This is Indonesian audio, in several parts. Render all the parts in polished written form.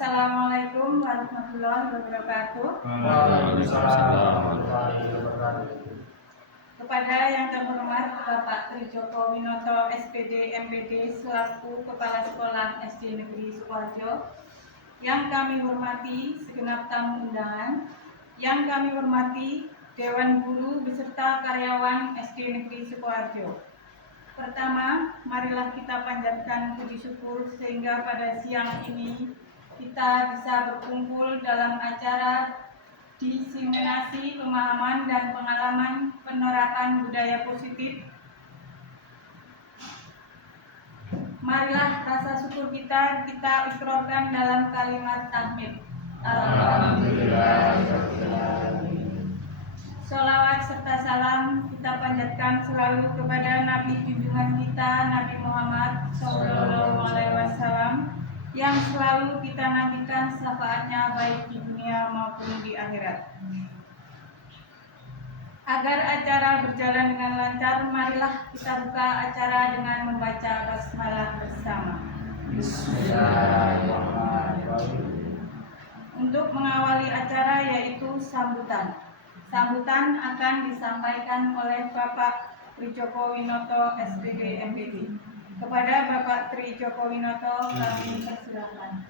Assalamualaikum warahmatullahi wabarakatuh. Waalaikumsalam warahmatullahi wabarakatuh. Kepada yang terhormat Bapak Tri Joko Winoto SPD MPD selaku Kepala Sekolah SD Negeri Sukoharjo, yang kami hormati segenap tamu undangan, yang kami hormati Dewan Guru beserta karyawan SD Negeri Sukoharjo. Pertama, marilah kita panjatkan puji syukur sehingga pada siang ini kita bisa berkumpul dalam acara diseminasi pemahaman dan pengalaman penerapan budaya positif. Marilah rasa syukur kita ikrarkan dalam kalimat tahmid. Alhamdulillah. Sholawat serta salam kita panjatkan selalu kepada Nabi junjungan kita Nabi Muhammad SAW yang selalu kita nantikan syafaatnya baik di dunia maupun di akhirat. Agar acara berjalan dengan lancar, marilah kita buka acara dengan membaca basmalah bersama. Bismillahirrahmanirrahim. Untuk mengawali acara yaitu sambutan. Sambutan akan disampaikan oleh Bapak Tri Joko Winoto SPD MPD. Kepada Bapak Tri Joko Winoto kami persilakan.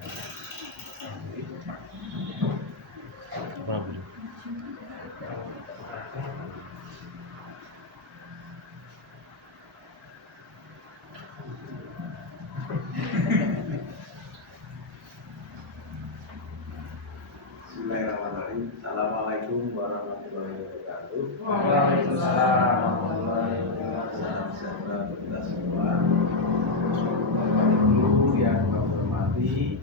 Bismillahirrahmanirrahim. Assalamualaikum warahmatullahi wabarakatuh. Waalaikumsalam warahmatullahi wabarakatuh. Salam sejahtera untuk kita semua. Bapak Ibu yang kami hormati,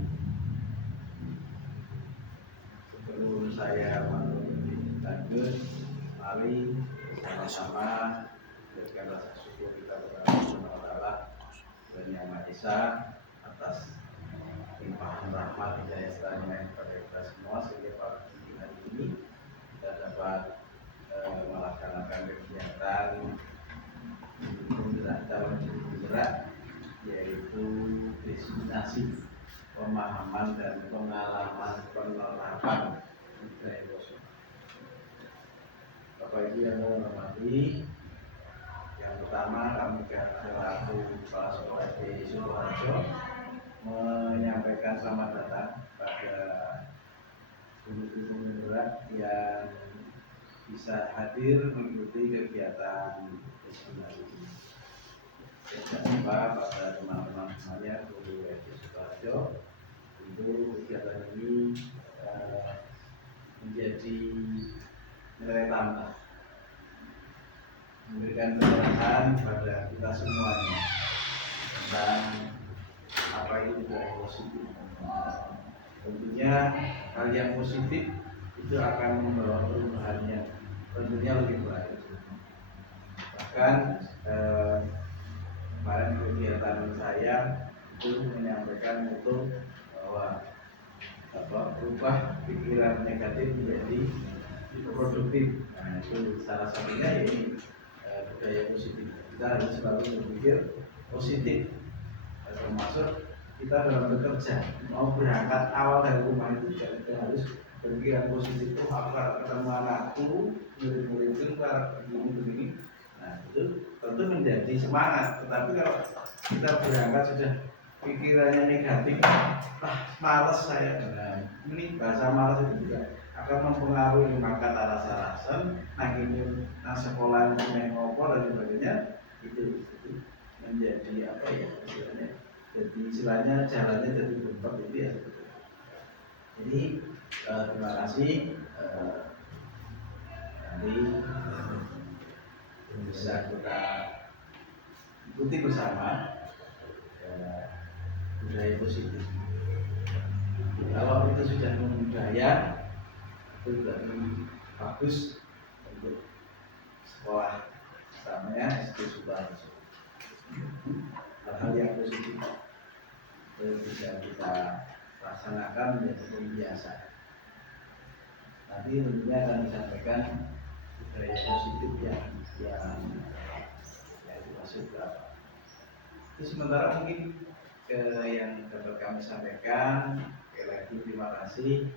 sebelum saya masuk lebih lanjut, mari sama-sama berikan rasa syukur kita kepada Allah Subhanahu wa Ta'ala dan Yang Maha Esa atas limpahan rahmat hidayah sertanya kepada kita semua sehingga pada hari ini kita dapat melaksanakan kegiatan calon penggerak, yaitu diseminasi pemahaman dan pengalaman penerapan budaya positif. Bapak Ibu yang saya hormati, yang pertama kami selaku Kepala Sekolah SD Sukoharjo menyampaikan selamat datang pada guru-guru penggerak yang bisa hadir mengikuti kegiatan diseminasi ini. Jangan lupa pada teman-teman semuanya guru SD Sukoharjo, tentu kegiatan ini menjadi nilai tambah, memberikan pencerahan kepada kita semuanya tentang apa itu budaya positif. Tentunya hal yang positif itu akan membawa perubahan yang tentunya lebih baik. Bahkan kemarin kegiatan saya itu menyampaikan untuk bahwa berubah pikiran negatif menjadi produktif. Nah, itu salah satunya ini budaya positif. Kita harus selalu berpikir positif, termasuk kita dalam bekerja, mau berangkat awal dari rumah itu kita harus berpikiran positif. Itu apa ketemu anakku, murid-muridku, begini. Nah, itu tentu menjadi semangat. Tetapi kalau kita berangkat sudah pikirannya negatif, malas saya. Nah, ini bahasa malas itu juga akan mempengaruhi maka rasa-rasan, sekolah yang ngopo dan sebagainya, itu menjadi apa ya istilahnya? Jadi istilahnya jalannya jadi bentuk itu ya. Jadi terima kasih. Nanti bisa kita ikuti bersama budaya positif. Kalau itu sudah budaya, itu berarti bagus untuk sekolah utamanya SD Sukoharjo. Hal-hal yang positif itu bisa kita laksanakan menjadi pembiasaan. Nanti tentunya akan disampaikan budaya positif yang dimaksud berapa. Itu sementara mungkin yang dapat kami sampaikan sekali lagi terima kasih,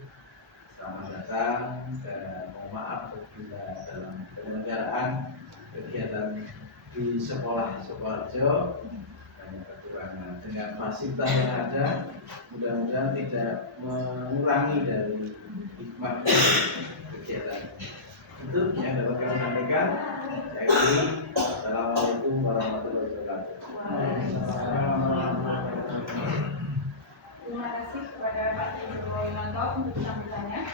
selamat datang, dan mohon maaf apabila dalam penyelenggaraan kegiatan di sekolah Sukoharjo banyak kekurangan. Dengan fasilitas yang ada, mudah-mudahan tidak mengurangi dari hikmah kegiatan. Itu yang dapat kami sampaikan. Saya akhiri. Assalamualaikum warahmatullahi wabarakatuh. Terima kasih kepada Pak Trio Winoto untuk sambutannya.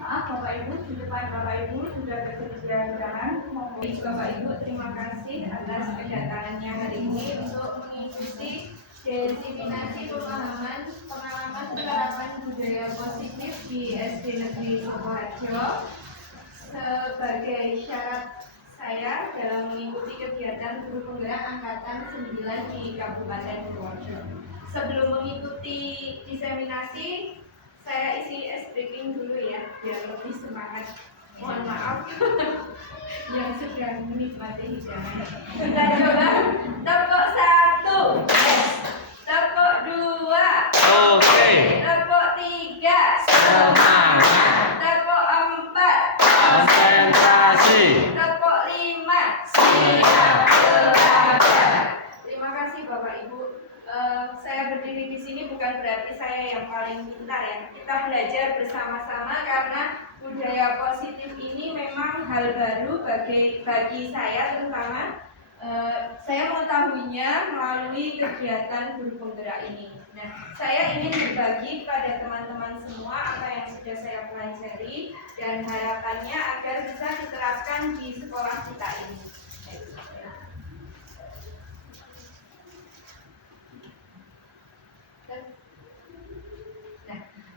Maaf Bapak Ibu, di depan Bapak Ibu sudah bersedia undangan. Baik Bapak Ibu, terima kasih atas kedatangannya hari ini untuk mengikuti diseminasi pemahaman pengalaman penerapan budaya positif di SD Negeri Sukoharjo sebagai syarat saya dalam mengikuti kegiatan guru penggerak angkatan 9 di Kabupaten Purworejo. Sebelum mengikuti diseminasi, saya isi ice breaking dulu ya, biar lebih semangat. Mohon maaf yang sedang menikmati hidangan. Kita coba tepuk 1, yes. Tepuk 2, Oke. tepuk 3, Semangat. tepuk 4, Konsentrasi. tepuk 5, Siap. belajar. Terima kasih Bapak Ibu. Saya berdiri di sini bukan berarti saya yang paling pintar ya. Kita belajar bersama-sama karena budaya positif ini memang hal baru bagi saya, terutama saya mengetahuinya melalui kegiatan guru penggerak ini. Nah, saya ingin berbagi pada teman-teman semua apa yang sudah saya pelajari dan harapannya agar bisa diterapkan di sekolah kita ini.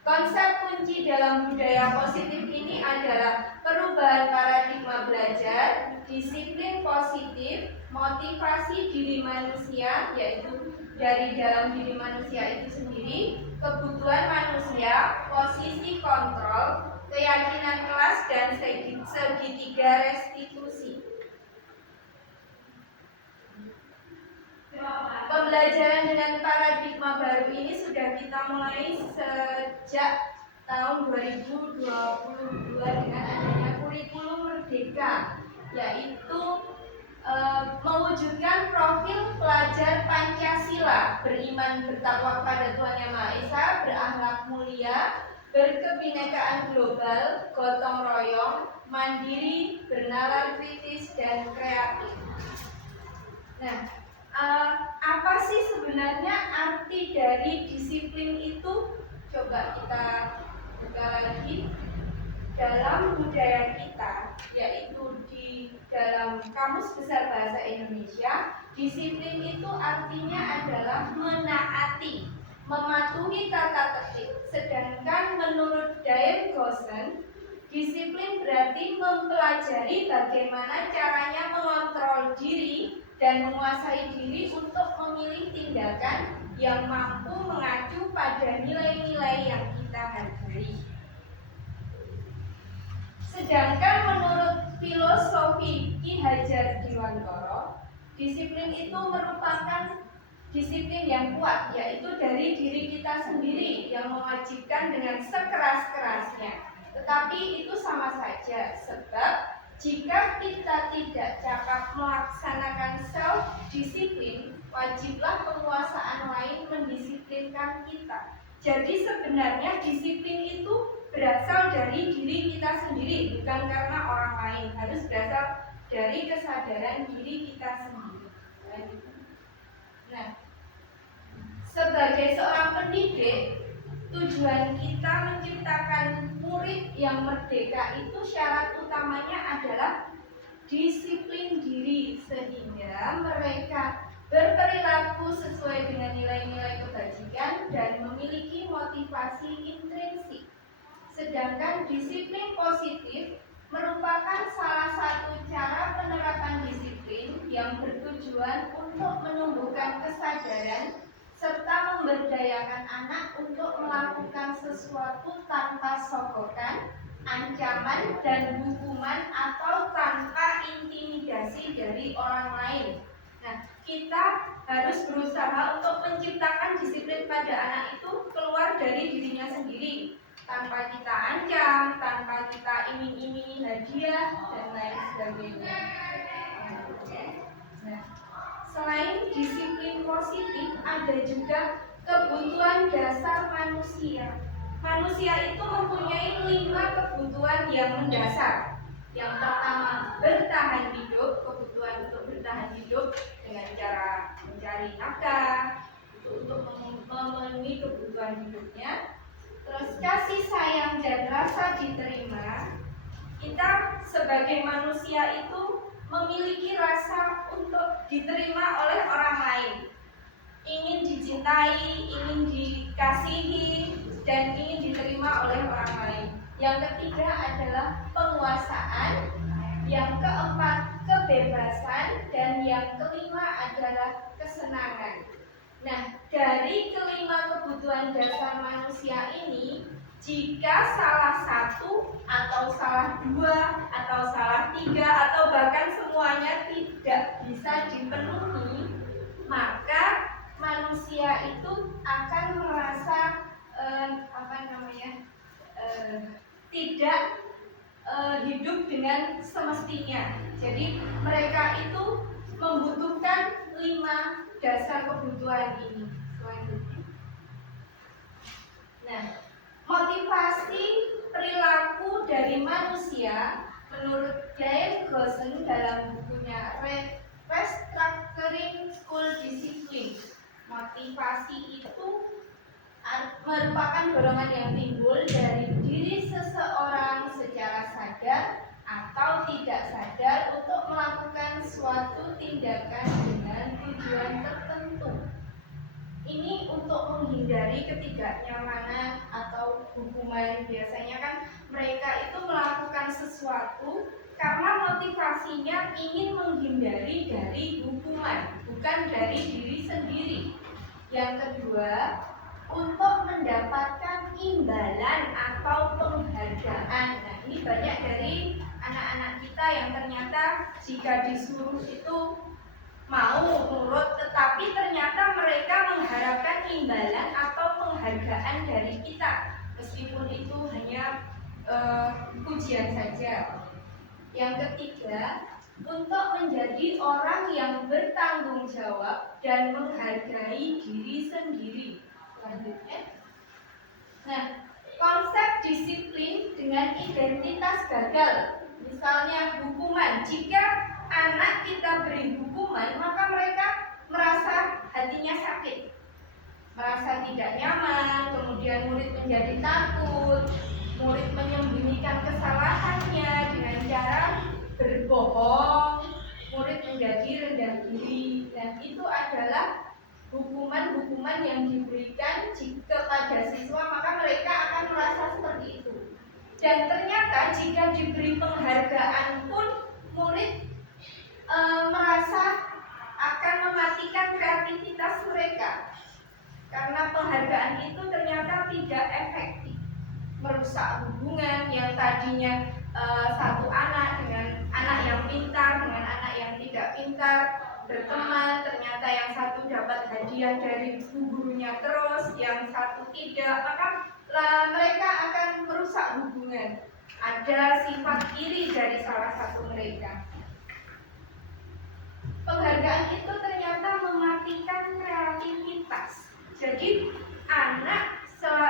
Konsep kunci dalam budaya positif ini adalah perubahan paradigma belajar, disiplin positif, motivasi diri manusia, yaitu dari dalam diri manusia itu sendiri, kebutuhan manusia, posisi kontrol, keyakinan kelas, dan segitiga restitusi. Pembelajaran dengan paradigma baru ini sudah kita mulai sejak tahun 2022 dengan adanya kurikulum merdeka, yaitu mewujudkan profil pelajar Pancasila, beriman bertakwa pada Tuhan Yang Maha Esa, berakhlak mulia, berkebinekaan global, gotong royong, mandiri, bernalar kritis, dan kreatif. Nah, apa sih sebenarnya arti dari disiplin itu? Coba kita buka lagi dalam budaya kita, yaitu di dalam Kamus Besar Bahasa Indonesia. Disiplin itu artinya adalah menaati, mematuhi tata tertib. Sedangkan menurut Diane Gossen, disiplin berarti mempelajari bagaimana caranya mengontrol diri dan menguasai diri untuk memilih tindakan yang mampu mengacu pada nilai-nilai yang kita hargai. Sedangkan menurut filosofi Ki Hajar Dewantara, disiplin itu merupakan disiplin yang kuat, yaitu dari diri kita sendiri yang mewajibkan dengan sekeras-kerasnya. Tetapi itu sama saja, sebab jika kita tidak cakap melaksanakan self-disiplin, wajiblah penguasaan lain mendisiplinkan kita. Jadi sebenarnya disiplin itu berasal dari diri kita sendiri, bukan karena orang lain. Harus berasal dari kesadaran diri kita sendiri. Nah, sebagai seorang pendidik, tujuan kita menciptakan murid yang merdeka itu syarat utamanya adalah disiplin diri, sehingga mereka berperilaku sesuai dengan nilai-nilai kebajikan dan memiliki motivasi intrinsik. Sedangkan disiplin positif merupakan salah satu cara penerapan disiplin yang bertujuan untuk menumbuhkan kesadaran serta memberdayakan anak untuk melakukan sesuatu tanpa sogokan, ancaman, dan hukuman atau tanpa intimidasi dari orang lain. Nah, kita kita harus berusaha untuk menciptakan disiplin pada anak itu keluar dari dirinya sendiri, tanpa kita ancam, tanpa kita iming-imingi hadiah dan lain sebagainya. Nah, selain disiplin positif, ada juga kebutuhan dasar manusia. Manusia itu mempunyai 5 kebutuhan yang mendasar. Yang pertama, bertahan hidup, kebutuhan untuk bertahan hidup dengan cara mencari nafkah, untuk memenuhi kebutuhan hidupnya. Terus kasih sayang dan rasa diterima. Kita sebagai manusia itu memiliki rasa untuk diterima oleh orang lain, ingin dicintai, ingin dikasihi, dan ingin diterima oleh orang lain. Yang ketiga adalah penguasaan, yang keempat kebebasan, dan yang kelima adalah kesenangan. Nah, dari kelima kebutuhan dasar manusia ini, jika salah satu atau salah dua atau salah tiga atau bahkan semuanya tidak bisa dipenuhi, maka manusia itu akan merasa tidak hidup dengan semestinya. Jadi mereka itu membutuhkan 5 dasar kebutuhan ini. Selanjutnya, nah, motivasi perilaku dari manusia menurut Gail Gosen dalam bukunya Restructuring School Discipline, motivasi itu merupakan dorongan yang timbul dari diri seseorang secara sadar atau tidak sadar untuk melakukan suatu tindakan dengan tujuan tertentu. Ini untuk menghindari ketidaknyamanan atau hukuman. Biasanya kan mereka itu melakukan sesuatu karena motivasinya ingin menghindari dari hukuman, bukan dari diri sendiri. Yang kedua, untuk mendapatkan imbalan atau penghargaan. Nah, ini banyak dari anak-anak kita yang ternyata jika disuruh itu mau nurut, tetapi ternyata mereka mengharapkan imbalan atau penghargaan dari kita, meskipun itu hanya pujian saja. Yang ketiga, untuk menjadi orang yang bertanggung jawab dan menghargai diri sendiri. Selanjutnya, nah, konsep disiplin dengan identitas gagal, misalnya hukuman. Jika anak kita beri hukuman, maka mereka merasa hatinya sakit, merasa tidak nyaman, kemudian murid menjadi takut, murid menyembunyikan kesalahannya dengan cara berbohong, murid menjadi rendah diri. Dan itu adalah hukuman-hukuman yang diberikan kepada siswa, maka mereka akan merasa seperti itu. Dan ternyata jika diberi penghargaan pun murid merasa akan mematikan kreativitas mereka, karena penghargaan itu ternyata tidak efektif, merusak hubungan yang tadinya satu anak dengan anak yang pintar dengan anak yang tidak pintar berteman, ternyata yang satu dapat hadiah dari gurunya terus, yang satu tidak, maka mereka akan merusak hubungan. Ada sifat iri dari salah satu mereka. Penghargaan itu ternyata mematikan kreativitas. Jadi anak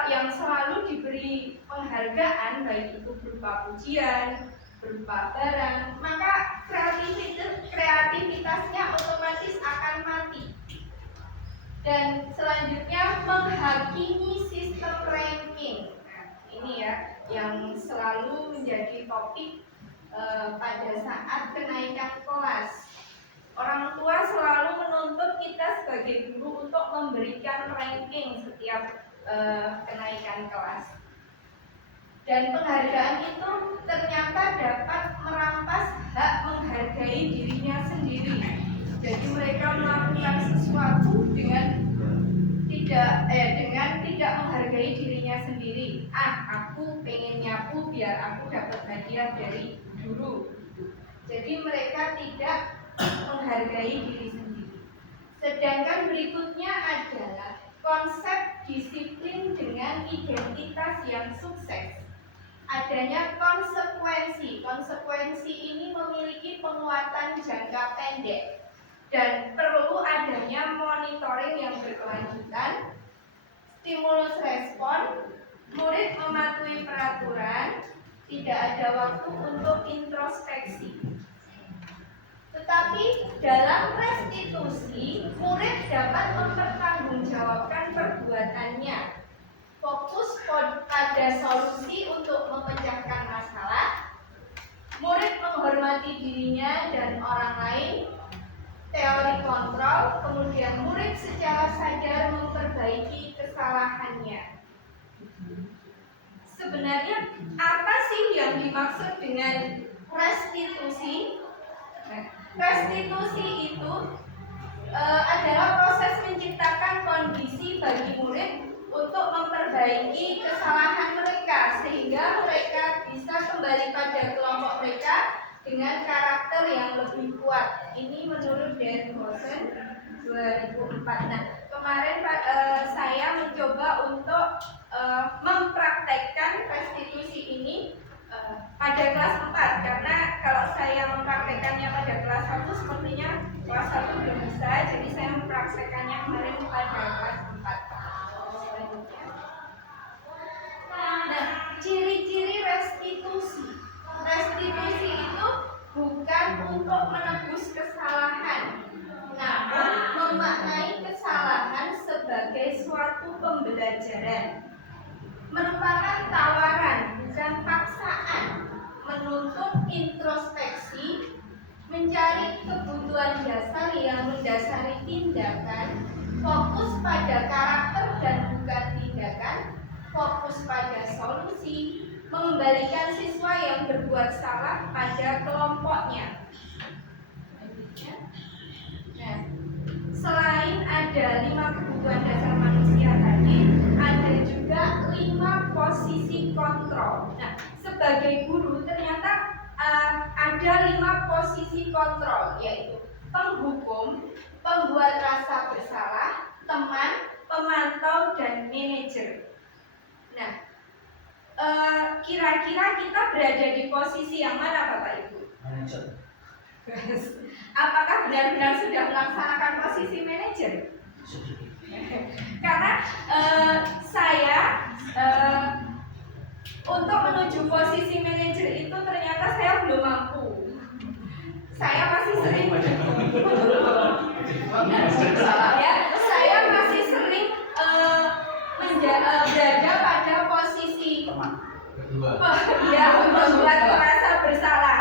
yang selalu diberi penghargaan, baik itu berupa pujian, berupa barang, maka kreativitasnya otomatis akan mati. Dan selanjutnya, menghakimi sistem ranking. Nah, ini ya yang selalu menjadi topik pada saat kenaikan kelas. Orang tua selalu menuntut kita sebagai guru untuk memberikan ranking setiap kenaikan kelas. Dan penghargaan itu ternyata dapat merampas hak menghargai dirinya sendiri. Jadi mereka melakukan sesuatu dengan tidak menghargai dirinya sendiri. Aku pengen nyapu biar aku dapat hadiah dari guru. Jadi mereka tidak menghargai diri sendiri. berikutnya adalah konsep disiplin dengan identitas yang sukses. Adanya konsekuensi. Konsekuensi ini memiliki penguatan jangka pendek dan perlu adanya monitoring yang berkelanjutan, stimulus respon, murid mematuhi peraturan, tidak ada waktu untuk introspeksi. Tetapi dalam restitusi, murid dapat mempertanggungjawabkan perbuatannya. Fokus pada solusi untuk memecahkan masalah. Murid menghormati dirinya dan orang lain. Teori kontrol, kemudian murid secara sadar memperbaiki kesalahannya. Sebenarnya apa sih yang dimaksud dengan restitusi? Restitusi itu adalah proses menciptakan kondisi bagi murid untuk memperbaiki kesalahan mereka sehingga mereka bisa kembali pada kelompok mereka dengan karakter yang lebih kuat. Ini menurut Dan Hosen 2004. Nah, kemarin saya mencoba untuk mempraktekkan restitusi ini pada kelas 4 karena kalau saya mempraktekannya pada kelas 1 sepertinya kelas 1 belum bisa, jadi saya mempraktekannya kemarin pada kelas 4. Nah, ciri-ciri restitusi. Restitusi itu bukan untuk menebus kesalahan, namun memaknai kesalahan sebagai suatu pembelajaran. Merupakan tawaran, bukan paksaan, menuntut introspeksi, mencari kebutuhan dasar yang mendasari tindakan, fokus pada karakter dan bukan tindakan, fokus pada solusi, mengembalikan siswa yang berbuat salah pada kelompoknya. Nah, selain ada 5 kebutuhan dasar manusia tadi, ada juga 5 posisi kontrol. Nah, sebagai guru ternyata ada 5 posisi kontrol, yaitu penghukum, pembuat rasa bersalah, teman, pemantau, dan manajer. Nah, kira-kira kita berada di posisi yang mana, Bapak Ibu? Manajer. Apakah benar-benar sudah melaksanakan posisi manajer? Karena saya untuk menuju posisi manajer itu ternyata saya belum mampu. Saya masih sering ya, saya masih sering berada pada posisi ya, membuat merasa bersalah.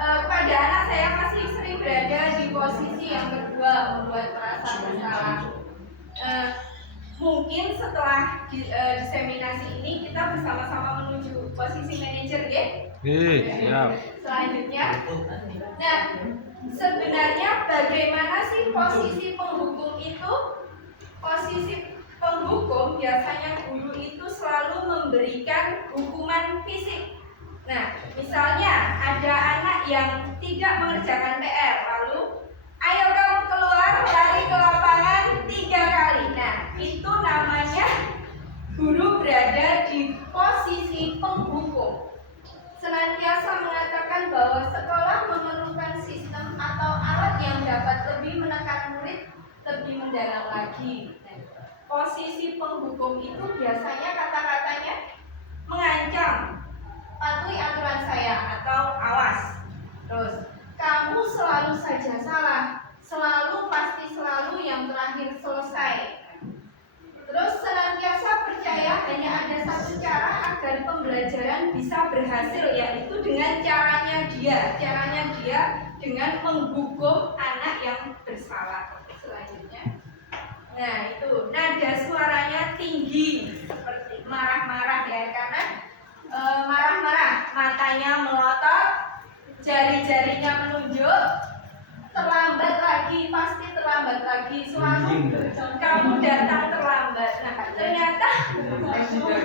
Pada anak saya masih sering berada di posisi yang kedua, membuat merasa bersalah. Mungkin setelah diseminasi ini kita bersama-sama menuju posisi manajer, ya? Siap. Selanjutnya, nah sebenarnya bagaimana sih posisi penghukum itu? Posisi penghukum biasanya guru itu selalu memberikan hukuman fisik. Nah, misalnya ada anak yang tidak mengerjakan PR, lalu ayo kamu keluar lari ke lapangan 3 kali. Nah, itu namanya guru berada di posisi penghukum. Senantiasa mengatakan bahwa sekolah memerlukan sistem atau alat yang dapat lebih menekan murid lebih mendalam lagi. Nah, posisi penghukum itu biasanya kata-katanya mengancam, patuhi aturan saya atau awas. Terus, kamu selalu saja salah, pasti selalu yang terakhir selesai. Terus senantiasa percaya hanya ada satu cara agar pembelajaran bisa berhasil, yaitu dengan caranya dia dengan menghukum anak yang bersalah. Selanjutnya, nah itu nada suaranya tinggi seperti marah-marah, ya, karena marah-marah, matanya melotot, jari-jarinya menunjuk, terlambat lagi, pasti terlambat lagi, selalu kamu datang terlambat. Nah, ternyata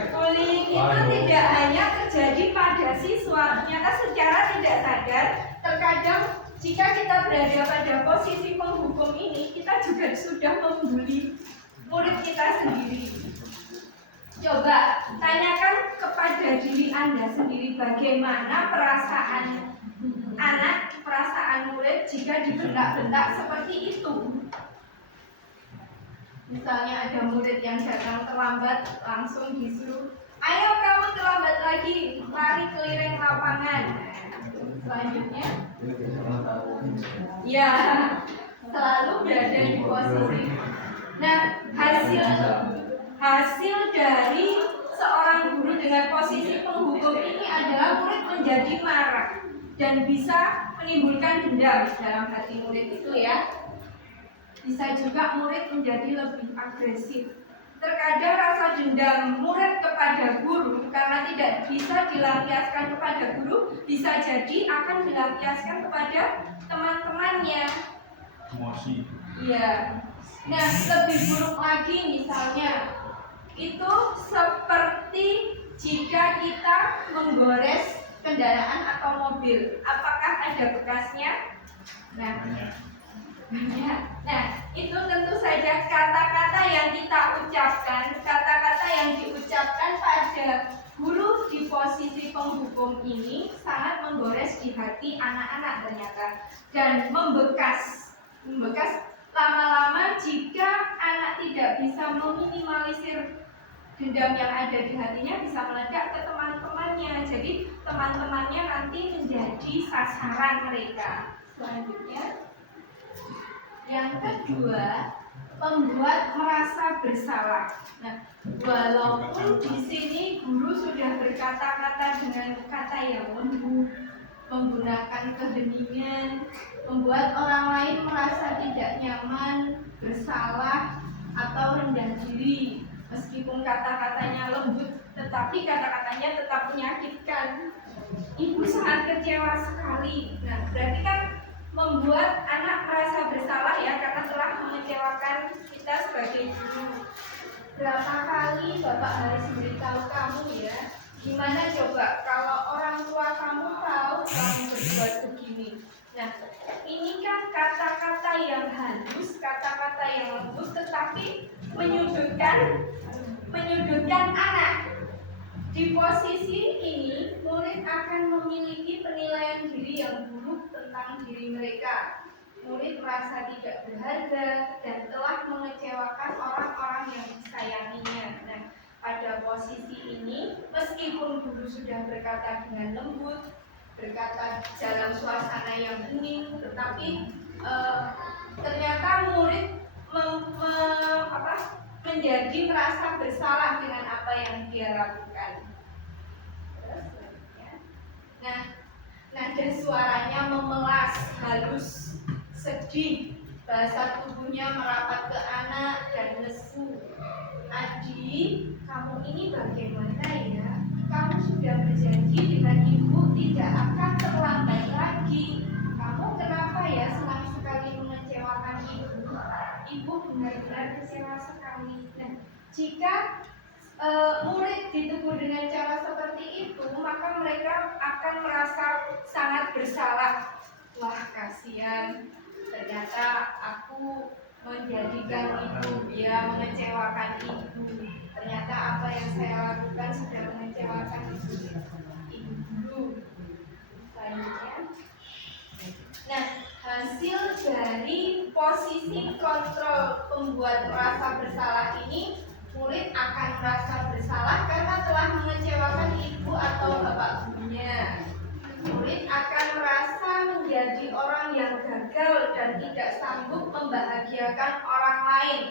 bullying itu tidak hanya terjadi pada siswa, ternyata secara tidak sadar, terkadang jika kita berada pada posisi penghukum ini, kita juga sudah membuli murid kita sendiri. Coba tanyakan kepada diri Anda sendiri bagaimana perasaan anak, perasaan murid jika dibentak-bentak seperti itu. Misalnya ada murid yang datang terlambat, langsung disuruh, ayo kamu terlambat lagi, lari keliling lapangan. Selanjutnya, ya selalu berada di posisi. Nah, hasil dari seorang guru dengan posisi penghukum ini adalah murid menjadi marah dan bisa menimbulkan dendam dalam hati murid itu ya. Bisa juga murid menjadi lebih agresif. Terkadang rasa dendam murid kepada guru karena tidak bisa dilampiaskan kepada guru, bisa jadi akan dilampiaskan kepada teman-temannya. Emosi. Iya. Nah, lebih buruk lagi misalnya, itu seperti jika kita menggores kendaraan atau mobil. Apakah ada bekasnya? Nah, banyak. Nah, itu tentu saja kata-kata yang kita ucapkan, kata-kata yang diucapkan pada guru di posisi penghukum ini sangat menggores di hati anak-anak ternyata dan membekas lama-lama jika anak tidak bisa meminimalisir dendam yang ada di hatinya bisa meledak ke teman-temannya. Jadi teman-temannya nanti menjadi sasaran mereka. Selanjutnya, yang kedua, membuat merasa bersalah. Nah, walaupun di sini guru sudah berkata-kata dengan kata yang lembut, menggunakan keheningan, membuat orang lain merasa tidak nyaman, bersalah, atau rendah diri. Meskipun kata-katanya lembut, tetapi kata-katanya tetap menyakitkan. Ibu sangat kecewa sekali. Nah, berarti kan membuat anak merasa bersalah ya, karena telah mengecewakan kita sebagai guru. Berapa kali Bapak harus memberitahu kamu ya? Gimana coba kalau orang tua kamu tahu kamu berbuat begini? Nah, ini kan kata-kata yang halus, kata-kata yang lembut, tetapi menyudutkan anak. Di posisi ini, murid akan memiliki penilaian diri yang buruk tentang diri mereka. Murid merasa tidak berharga dan telah mengecewakan orang-orang yang disayanginya. Nah, pada posisi ini, meskipun guru sudah berkata dengan lembut, berkata dalam suasana yang hening, tetapi ternyata murid menjadi merasa bersalah dengan apa yang dia lakukan. Nah, nada suaranya memelas, halus, sedih, bahasa tubuhnya merapat ke anak dan lesu. Adi, kamu ini bagaimana ya? Kamu sudah berjanji dengan ibu tidak akan terlambat lagi. Kamu kenapa ya senang sekali mengecewakan ibu? Ibu benar-benar kecewa sekali. Nah, jika murid ditegur dengan cara seperti itu, maka mereka akan merasa sangat bersalah. Wah, kasihan, ternyata aku menjadikan ibu, ya mengecewakan ibu. Ternyata apa yang saya lakukan sudah mengecewakan ibu. Selanjutnya, nah, hasil dari posisi kontrol pembuat merasa bersalah ini, murid akan merasa bersalah karena telah mengecewakan ibu atau bapak gurunya. Murid akan merasa menjadi orang yang gagal dan tidak sanggup membahagiakan orang lain.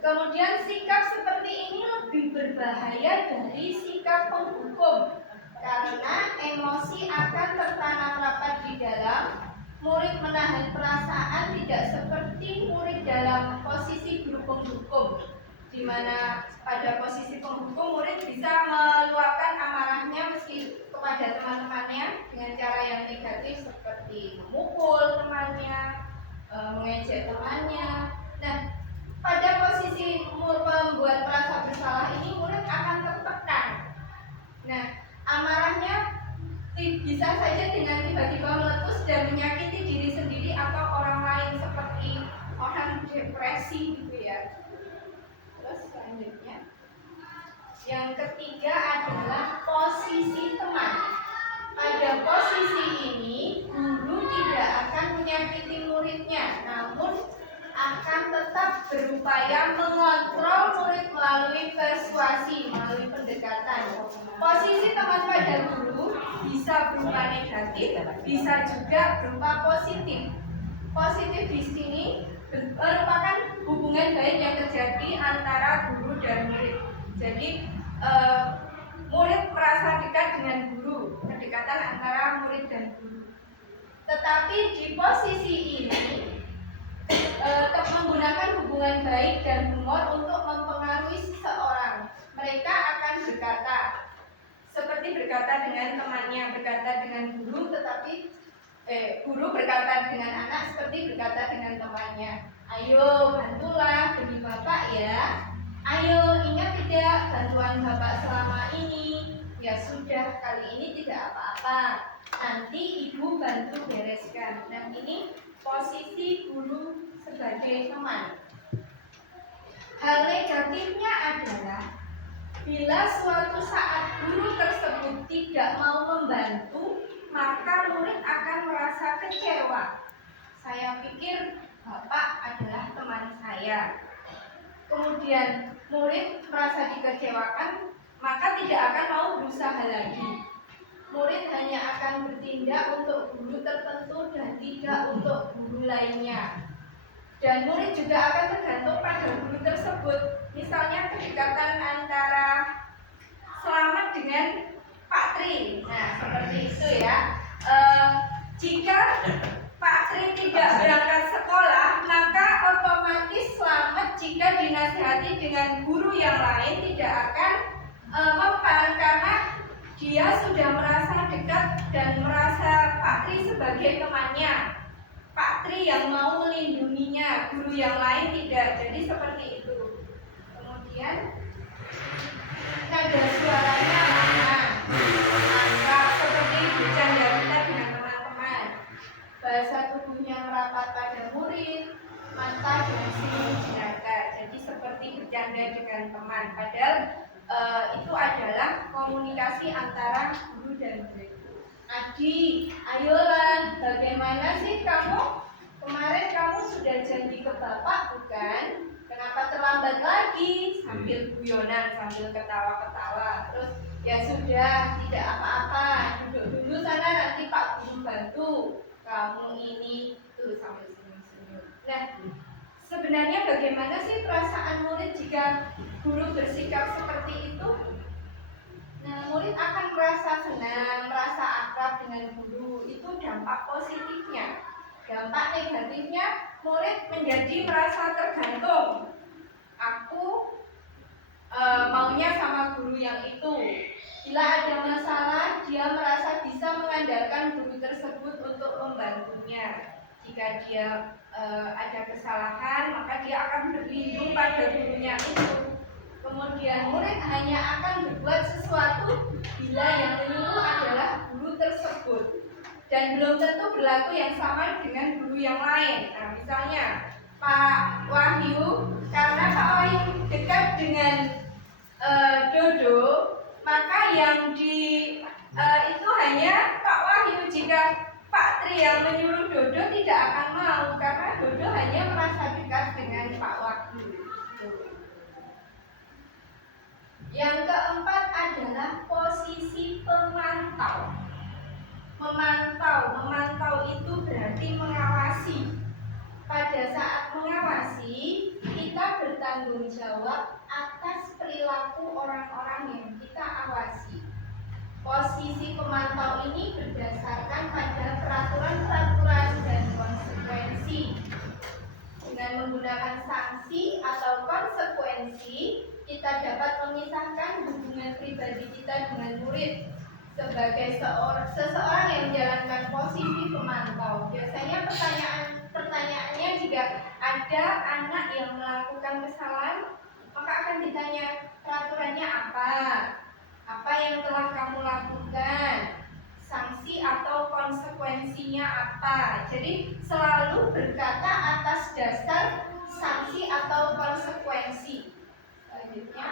Kemudian sikap seperti ini lebih berbahaya dari sikap penghukum karena emosi akan tertanam rapat di dalam. Murid menahan perasaan tidak seperti murid dalam posisi guru penghukum, di mana pada posisi penghukum murid bisa meluapkan amarahnya meski kepada teman-temannya dengan cara yang negatif seperti memukul temannya, mengejek temannya. Nah, pada posisi membuat merasa bersalah ini murid akan tertekan. Nah, amarahnya bisa saja dengan tiba-tiba meletus dan menyakiti diri sendiri atau orang lain seperti orang depresi gitu ya. Terus selanjutnya, yang ketiga adalah posisi teman. Pada posisi ini, guru tidak akan menyakiti muridnya, namun akan tetap berupaya mengontrol murid melalui persuasi, melalui pendekatan. Posisi teman pada guru bisa berupa negatif, bisa juga berupa positif. Positif di sini merupakan hubungan baik yang terjadi antara guru dan murid. Jadi murid merasa dekat dengan guru, kedekatan antara murid dan guru. Tetapi di posisi ini tetap menggunakan hubungan baik dan humor untuk mempengaruhi seseorang. Mereka akan berkata seperti berkata dengan temannya, berkata dengan guru, tetapi guru berkata dengan anak seperti berkata dengan temannya. Ayo bantulah demi bapak ya. Ayo ingat tidak bantuan bapak selama ini? Ya sudah, kali ini tidak apa-apa. Nanti ibu bantu bereskan. Dan ini posisi guru sebagai teman. Hal negatifnya adalah bila suatu saat guru tersebut tidak mau membantu, maka murid akan merasa kecewa. Saya pikir bapak adalah teman saya. Kemudian murid merasa dikecewakan, maka tidak akan mau berusaha lagi. Murid hanya akan bertindak untuk guru tertentu dan tidak untuk guru lainnya. Dan murid juga akan tergantung pada guru tersebut. Misalnya kedekatan antara Selamat dengan Pak Tri. Nah, seperti itu ya. Jika Pak Tri tidak berangkat sekolah, maka otomatis Selamat jika dinasihati dengan guru yang lain tidak akan mempan, karena dia sudah merasa dekat dan merasa Pak Tri sebagai temannya. Pak Tri yang mau melindunginya, guru yang lain tidak. Jadi seperti itu. Kemudian nada suaranya akrab, seperti bercanda kita dengan teman-teman. Bahasa tubuhnya merapat pada murid, mata dan senyum jenaka. Jadi seperti bercanda dengan teman. Padahal itu adalah komunikasi antara guru dan murid. Adi, ayolah, bagaimana sih kamu? Kemarin kamu sudah janji ke bapak bukan? Kenapa terlambat lagi? Sambil guyonan, sambil ketawa-ketawa. Terus ya sudah, tidak apa-apa. Duduk dulu sana, nanti Pak Guru bantu. Kamu ini tuh sambil senyum-senyum. Nah, sebenarnya bagaimana sih perasaan murid jika guru bersikap seperti itu? Nah, murid akan merasa senang, merasa akrab dengan guru. Itu dampak positifnya. Dampak negatifnya, murid menjadi merasa tergantung. Aku maunya sama guru yang itu. Bila ada masalah, dia merasa bisa mengandalkan guru tersebut untuk membantunya. Jika dia ada kesalahan, maka dia akan berlindung pada gurunya itu. Kemudian murid hanya akan berbuat sesuatu bila yang menyuruh adalah guru tersebut, dan belum tentu berlaku yang sama dengan guru yang lain. Nah, misalnya Pak Wahyu, karena Pak Wahyu dekat dengan Dodo, maka yang itu hanya Pak Wahyu. Jika Pak Tri yang menyuruh Dodo tidak akan mau, karena Dodo hanya merasa dekat dengan Pak Wahyu. Yang keempat adalah posisi pemantau. Memantau itu berarti mengawasi. Pada saat mengawasi, kita bertanggung jawab atas perilaku orang-orang yang kita awasi. Posisi pemantau ini berdasarkan pada peraturan-peraturan dan konsekuensi. Dengan menggunakan sanksi atau konsekuensi, kita dapat memisahkan hubungan pribadi kita dengan murid. Sebagai seseorang yang menjalankan posisi pemantau, biasanya pertanyaannya jika ada anak yang melakukan kesalahan, maka akan ditanya peraturannya apa? Apa yang telah kamu lakukan? Sanksi atau konsekuensinya apa? Jadi selalu berkata atas dasar sanksi atau konsekuensi. Selanjutnya,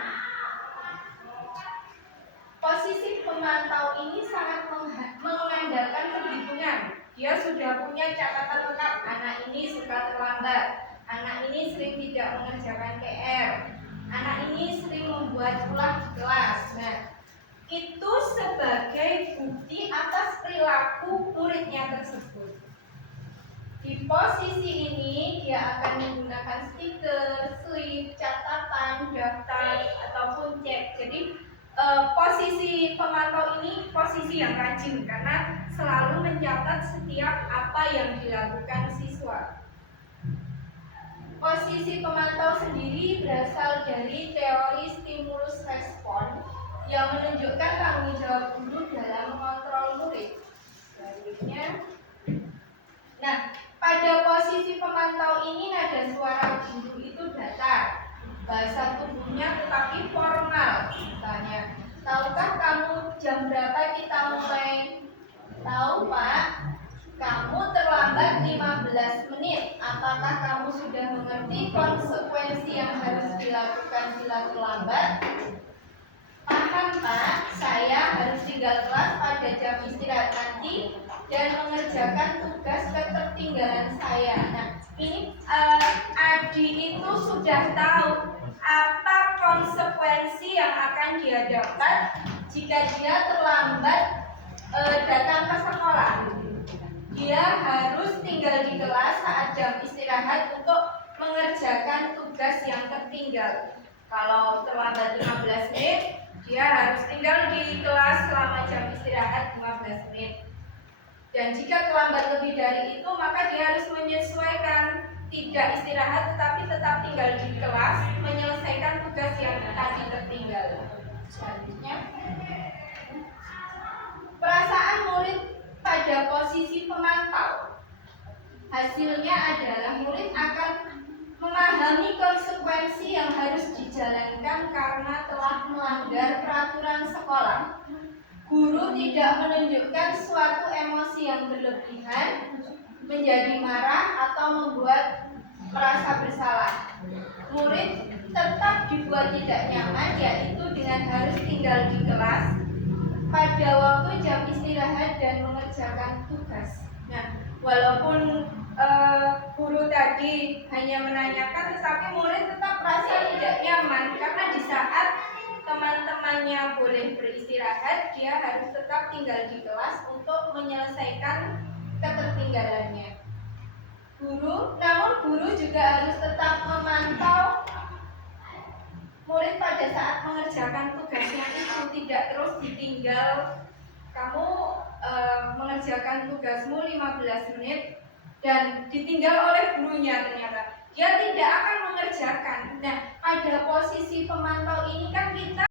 posisi pemantau ini sangat mengandalkan perhitungan. Dia sudah punya catatan lengkap. Anak ini suka terlambat. Anak ini sering tidak mengerjakan PR. Anak ini sering membuat ulah di kelas. Nah, itu sebagai bukti atas perilaku muridnya tersebut. Di posisi ini dia akan menggunakan stiker, slip, catatan, daftar, ataupun cek. Jadi posisi pemantau ini posisi yang rajin karena selalu mencatat setiap apa yang dilakukan siswa. Posisi pemantau sendiri berasal dari teori stimulus respon yang menunjukkan tanggung jawab guru dalam mengontrol murid. Selanjutnya, nah, pada posisi pemantau ini nada suara guru itu datar, bahasa tubuhnya tetapi formal. Misalnya, tahukah kamu jam berapa kita mulai? Tahu, Pak. Kamu terlambat 15 menit. Apakah kamu sudah mengerti konsekuensi yang harus dilakukan bila terlambat? Paham, Pak. Saya harus tinggal kelas pada jam istirahat nanti dan mengerjakan tugas ketertinggalan saya. Nah, ini Adi itu sudah tahu apa konsekuensi yang akan dia dapat jika dia terlambat datang ke sekolah. Dia harus tinggal di kelas saat jam istirahat untuk mengerjakan tugas yang tertinggal. Kalau terlambat 15 menit, dia harus tinggal di kelas selama jam istirahat 15 menit. Dan jika terlambat lebih dari itu, maka dia harus menyesuaikan, tidak istirahat tetapi tetap tinggal di kelas menyelesaikan tugas yang tadi tertinggal. Selanjutnya, perasaan murid pada posisi pemantau. Hasilnya adalah murid akan memahami konsekuensi yang harus dijalankan karena telah melanggar peraturan sekolah. Guru tidak menunjukkan suatu emosi yang berlebihan, menjadi marah atau membuat merasa bersalah. Murid tetap dibuat tidak nyaman, yaitu dengan harus tinggal di kelas pada waktu jam istirahat dan mengerjakan tugas. Nah, walaupun guru tadi hanya menanyakan, tetapi murid tetap merasa tidak nyaman karena di saat teman-temannya boleh beristirahat, dia harus tetap tinggal di kelas untuk menyelesaikan ketertinggalannya. Namun guru juga harus tetap memantau murid pada saat mengerjakan tugasnya itu, tidak terus ditinggal. Kamu mengerjakan tugasmu 15 menit dan ditinggal oleh gurunya, ternyata dia tidak akan mengerjakan. Nah, pada posisi pemantau ini kan kita